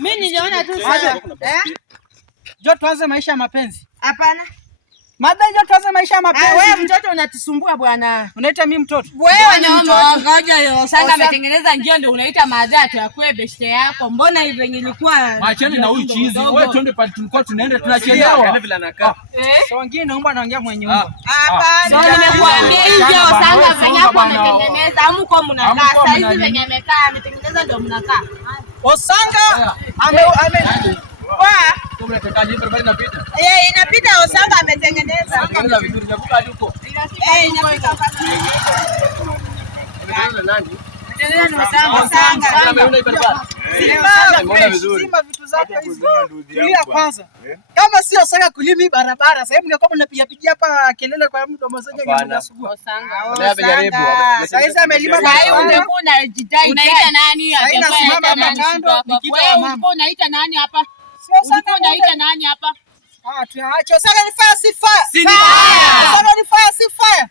Mimi niliona tu sasa. Jo tuanze maisha ya mapenzi. Hapana. Madha jo tuanze maisha ya mapenzi. Wewe mtoto unatisumbua bwana. Unaita mimi mtoto? Wewe ni mtoto. Ngoja yo, sasa ametengeneza njia ndio unaita madhatu ya kwe beshte yako. Mbona hivyo ilikuwa? Maacheni na huyu chizi. Wewe twende pale tulikuwa tunaenda tunachelewa. Yana vile anakaa. So wengine naomba naongea mwenye nyumba. Hapana. So nimekuambia hivyo Osanga venye hapo ametengeneza. Hamko mnakaa. Sasa hivi venye amekaa ametengeneza ndio mnakaa. Osanga inapita Osanga ametengeneza. Anatengeneza vizuri nakuka hadi huko. Inapita Nani? Osanga. Ameona barabara. Simba vizuri. Simba vitu zake hizi. Tulia kwanza. Kama sio Osanga kulimi barabara, sasa hivi ngekuwa mnapiga hapa kelele kwa mtu mmoja ngekuwa Osanga. Sasa amelima Sasa ungekuwa unajidai. Unaita nani hapa? Simama hapa kando nikita Wewe mama. ulikuwa unaita nani hapa? Sio Osanga unaita nani hapa? tuache Osanga ni fire si fire. Si fire. Osanga ni fire si fire.